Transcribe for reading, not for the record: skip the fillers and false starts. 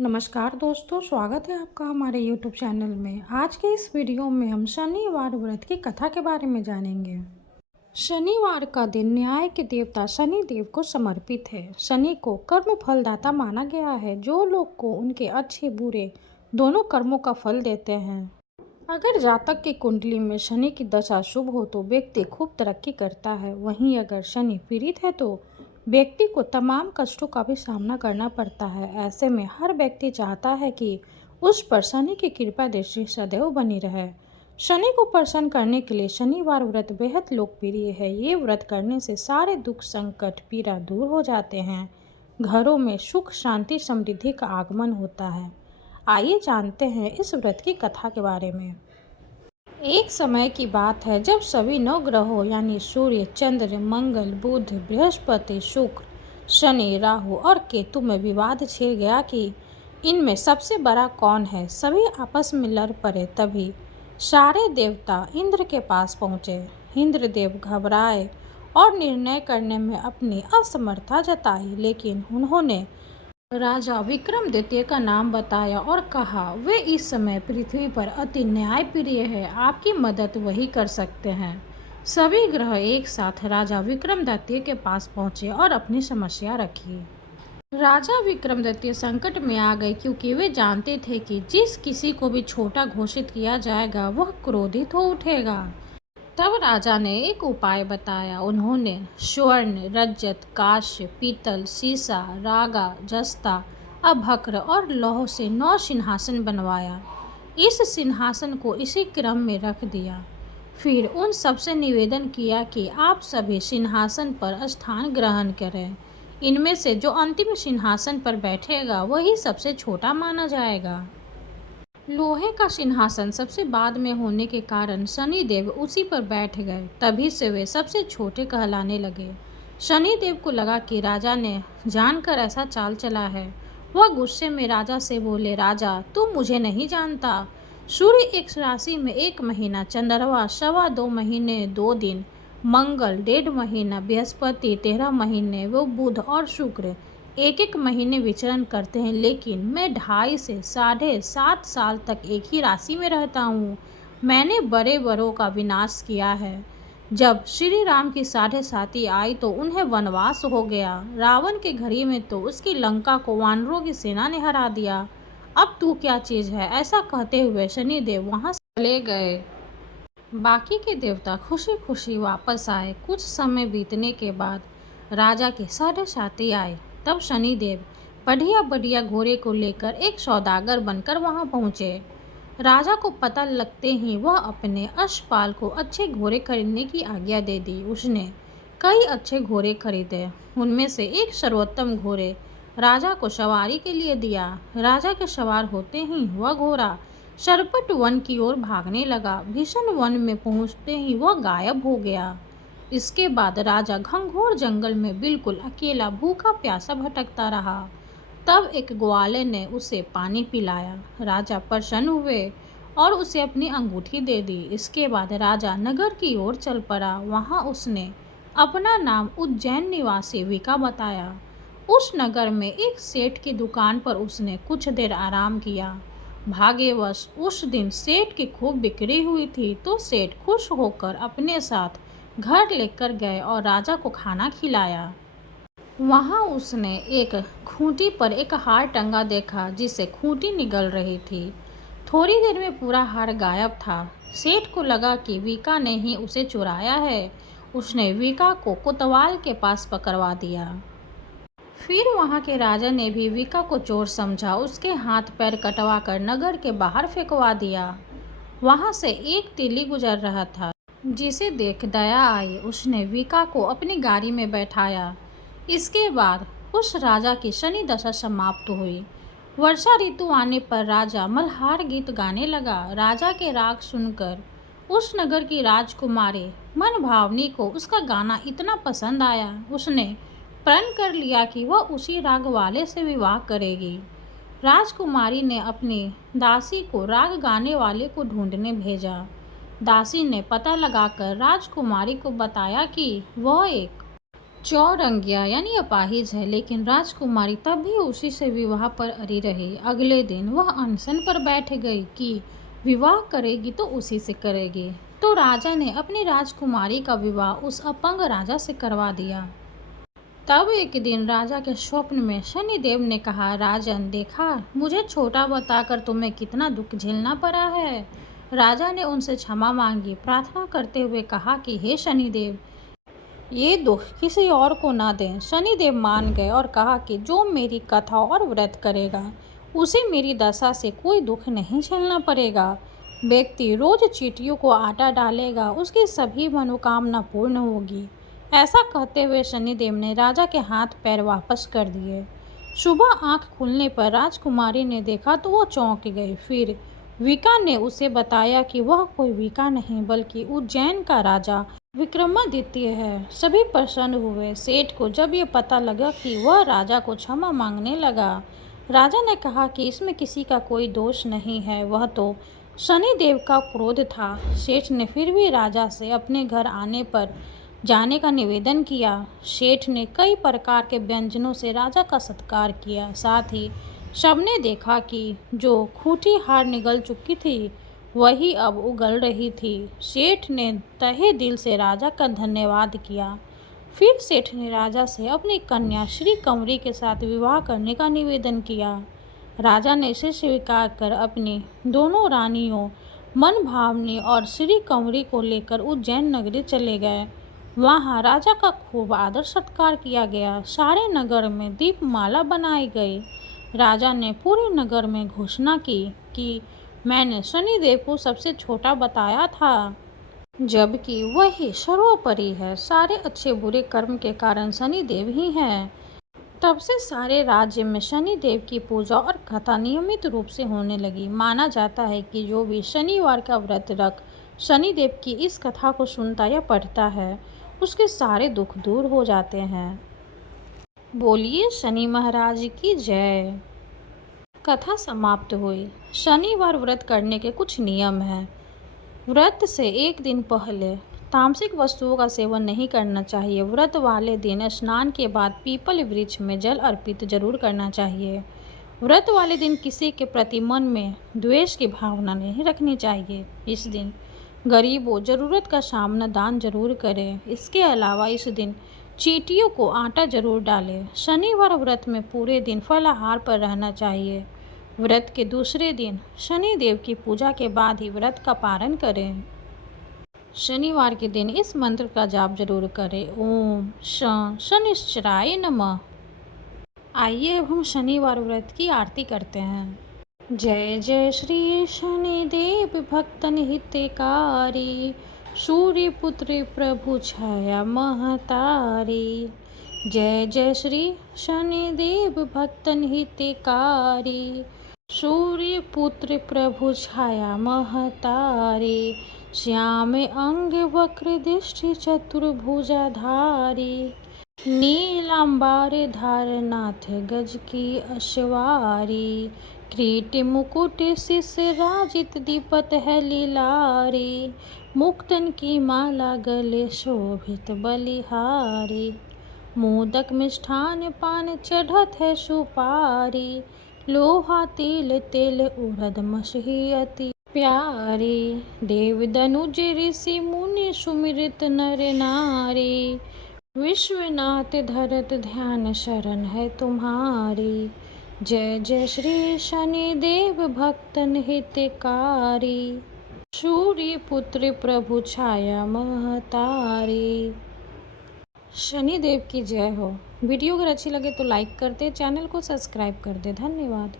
नमस्कार दोस्तों, स्वागत है आपका हमारे YouTube चैनल में। आज के इस वीडियो में हम शनिवार व्रत की कथा के बारे में जानेंगे। शनिवार का दिन न्याय के देवता शनि देव को समर्पित है। शनि को कर्म फलदाता माना गया है, जो लोग को उनके अच्छे बुरे दोनों कर्मों का फल देते हैं। अगर जातक की कुंडली में शनि की दशा शुभ हो तो व्यक्ति खूब तरक्की करता है। वहीं अगर शनि पीड़ित है तो व्यक्ति को तमाम कष्टों का भी सामना करना पड़ता है। ऐसे में हर व्यक्ति चाहता है कि उस पर शनि की कृपा दृष्टि सदैव बनी रहे। शनि को प्रसन्न करने के लिए शनिवार व्रत बेहद लोकप्रिय है। ये व्रत करने से सारे दुख संकट पीड़ा दूर हो जाते हैं। घरों में सुख शांति समृद्धि का आगमन होता है। आइए जानते हैं इस व्रत की कथा के बारे में। एक समय की बात है जब सभी नवग्रहों यानी सूर्य, चंद्र, मंगल, बुध, बृहस्पति, शुक्र, शनि, राहु और केतु में विवाद छिड़ गया कि इनमें सबसे बड़ा कौन है। सभी आपस में लड़ पड़े। तभी सारे देवता इंद्र के पास पहुँचे। इंद्रदेव घबराए और निर्णय करने में अपनी असमर्थता जताई, लेकिन उन्होंने राजा विक्रमादित्य का नाम बताया और कहा, वे इस समय पृथ्वी पर अति न्यायप्रिय है, आपकी मदद वही कर सकते हैं। सभी ग्रह एक साथ राजा विक्रमादित्य के पास पहुंचे और अपनी समस्या रखी। राजा विक्रमादित्य संकट में आ गए, क्योंकि वे जानते थे कि जिस किसी को भी छोटा घोषित किया जाएगा वह क्रोधित हो उठेगा। तब राजा ने एक उपाय बताया। उन्होंने स्वर्ण, रजत, कांस्य, पीतल, सीसा, रागा, जस्ता, अभ्रक और लौह से 9 सिंहासन बनवाया। इस सिंहासन को इसी क्रम में रख दिया। फिर उन सबसे निवेदन किया कि आप सभी सिंहासन पर स्थान ग्रहण करें। इनमें से जो अंतिम सिंहासन पर बैठेगा वही सबसे छोटा माना जाएगा। लोहे का सिंहासन सबसे बाद में होने के कारण शनिदेव उसी पर बैठ गए। तभी से वे सबसे छोटे कहलाने लगे। शनिदेव को लगा कि राजा ने जानकर ऐसा चाल चला है। वह गुस्से में राजा से बोले, राजा तुम मुझे नहीं जानता। सूर्य एक राशि में 1 महीना, चंद्रमा 2.25 महीने 2 दिन, मंगल 1.5 महीना, बृहस्पति 13 महीने, वो बुध और शुक्र 1-1 महीने विचरण करते हैं। लेकिन मैं 2.5 से 7.5 साल तक एक ही राशि में रहता हूँ। मैंने बड़े बड़ों का विनाश किया है। जब श्री राम की 7.5 आई तो उन्हें वनवास हो गया। रावण के घड़ी में तो उसकी लंका को वानरों की सेना ने हरा दिया। अब तू क्या चीज़ है। ऐसा कहते हुए शनिदेव वहाँ से चले गए। बाकी के देवता खुशी खुशी वापस आए। कुछ समय बीतने के बाद राजा के 7.5 आए। तब शनिदेव बढ़िया बढ़िया घोड़े को लेकर एक सौदागर बनकर वहां पहुंचे। राजा को पता लगते ही वह अपने अश्वपाल को अच्छे घोड़े खरीदने की आज्ञा दे दी। उसने कई अच्छे घोड़े खरीदे। उनमें से एक सर्वोत्तम घोड़े राजा को सवारी के लिए दिया। राजा के सवार होते ही वह घोड़ा सरपट वन की ओर भागने लगा। भीषण वन में पहुंचते ही वह गायब हो गया। इसके बाद राजा घंघोर जंगल में बिल्कुल अकेला भूखा प्यासा भटकता रहा। तब एक ग्वाले ने उसे पानी पिलाया। राजा प्रसन्न हुए और उसे अपनी अंगूठी दे दी। इसके बाद राजा नगर की ओर चल पड़ा। वहां उसने अपना नाम उज्जैन निवासी विका बताया। उस नगर में एक सेठ की दुकान पर उसने कुछ देर आराम किया। भाग्यवश उस दिन सेठ की खूब बिक्री हुई थी, तो सेठ खुश होकर अपने साथ घर लेकर गए और राजा को खाना खिलाया। वहां उसने एक खूंटी पर एक हार टंगा देखा, जिससे खूंटी निगल रही थी। थोड़ी देर में पूरा हार गायब था। सेठ को लगा कि विका ने ही उसे चुराया है। उसने विका को कोतवाल के पास पकड़वा दिया। फिर वहां के राजा ने भी विका को चोर समझा। उसके हाथ पैर कटवा कर नगर के बाहर फेंकवा दिया। वहां से एक तीली गुजर रहा था, जिसे देख दया आई। उसने विका को अपनी गाड़ी में बैठाया। इसके बाद उस राजा की शनि दशा समाप्त हुई। वर्षा ऋतु आने पर राजा मल्हार गीत गाने लगा। राजा के राग सुनकर उस नगर की राजकुमारी मनभावनी को उसका गाना इतना पसंद आया, उसने प्रण कर लिया कि वह उसी राग वाले से विवाह करेगी। राजकुमारी ने अपनी दासी को राग गाने वाले को ढूंढने भेजा। दासी ने पता लगाकर राजकुमारी को बताया कि वह एक चौरंगिया यानी अपाहिज है, लेकिन राजकुमारी तब भी उसी से विवाह पर अड़ी रही। अगले दिन वह अनशन पर बैठ गई कि विवाह करेगी तो उसी से करेगी। तो राजा ने अपनी राजकुमारी का विवाह उस अपंग राजा से करवा दिया। तब एक दिन राजा के स्वप्न में शनिदेव ने कहा, राजन, देखा मुझे छोटा बताकर तुम्हें कितना दुख झेलना पड़ा है। राजा ने उनसे क्षमा मांगी, प्रार्थना करते हुए कहा कि हे शनिदेव, ये दुख किसी और को ना दें। शनिदेव मान गए और कहा कि जो मेरी कथा और व्रत करेगा उसे मेरी दशा से कोई दुख नहीं झेलना पड़ेगा। व्यक्ति रोज चींटियों को आटा डालेगा, उसकी सभी मनोकामना पूर्ण होगी। ऐसा कहते हुए शनिदेव ने राजा के हाथ पैर वापस कर दिए। सुबह आंख खुलने पर राजकुमारी ने देखा तो वो चौंक गई। फिर विका ने उसे बताया कि वह कोई विका नहीं बल्कि उज्जैन का राजा विक्रमादित्य है। सभी प्रसन्न हुए। सेठ को जब ये पता लगा कि वह राजा को क्षमा मांगने लगा। राजा ने कहा कि इसमें किसी का कोई दोष नहीं है, वह तो शनिदेव का क्रोध था। सेठ ने फिर भी राजा से अपने घर आने पर जाने का निवेदन किया। सेठ ने कई प्रकार के व्यंजनों से राजा का सत्कार किया। साथ ही सबने देखा कि जो खूंटी हार निगल चुकी थी वही अब उगल रही थी। सेठ ने तहे दिल से राजा का धन्यवाद किया। फिर सेठ ने राजा से अपनी कन्या श्री कंवरी के साथ विवाह करने का निवेदन किया। राजा ने इसे स्वीकार कर अपनी दोनों रानियों मनभावनी और श्री कंवरी को लेकर उज्जैन नगरी चले गए। वहाँ राजा का खूब आदर सत्कार किया गया। सारे नगर में दीपमाला बनाई गई। राजा ने पूरे नगर में घोषणा की कि मैंने शनिदेव को सबसे छोटा बताया था, जबकि वही सर्वोपरि है। सारे अच्छे बुरे कर्म के कारण शनिदेव ही हैं। तब से सारे राज्य में शनिदेव की पूजा और कथा नियमित रूप से होने लगी। माना जाता है कि जो भी शनिवार का व्रत रख शनिदेव की इस कथा को सुनता या पढ़ता है, उसके सारे दुख दूर हो जाते हैं। बोलिए शनि महाराज की जय। कथा समाप्त हुई। शनिवार व्रत करने के कुछ नियम हैं। व्रत से एक दिन पहले तामसिक वस्तुओं का सेवन नहीं करना चाहिए। व्रत वाले दिन स्नान के बाद पीपल वृक्ष में जल अर्पित जरूर करना चाहिए। व्रत वाले दिन किसी के प्रति मन में द्वेष की भावना नहीं रखनी चाहिए। इस दिन गरीबों जरूरत का सामना दान जरूर करें। इसके अलावा इस दिन चींटियों को आटा जरूर डालें। शनिवार व्रत में पूरे दिन फलाहार पर रहना चाहिए। व्रत के दूसरे दिन शनिदेव की पूजा के बाद ही व्रत का पारण करें। शनिवार के दिन इस मंत्र का जाप जरूर करें, ओम शनिश्चराय नमः। आइए अब हम शनिवार व्रत की आरती करते हैं। जय जय श्री शनिदेव भक्तन हितकारी, सूर्यपुत्र प्रभु छाया महतारी। जय जय श्री शनिदेव भक्तन हितकारी, सूर्यपुत्र प्रभु छाया महतारी। श्याम अंग वक्र दृष्टि चतुर्भुजाधारी, नीलांबर धारनाथ गज की अश्वारी। किरीट मुकुट शिष राजित दीपत है लीलारी, मुक्तन की माला गले शोभित बलिहारी। मोदक मिष्ठान पान चढ़त है सुपारी, लोहा तिल तिल उड़द मछली अति प्यारी। देव दनुज ऋषि मुनि सुमिरित नर नारी, विश्वनाथ धरत ध्यान शरण है तुम्हारी। जय जय श्री शनिदेव भक्तन हितकारी, सूर्यपुत्र प्रभु छाया महतारी। शनिदेव की जय हो। वीडियो अगर अच्छी लगे तो लाइक कर दे, चैनल को सब्सक्राइब कर दे। धन्यवाद।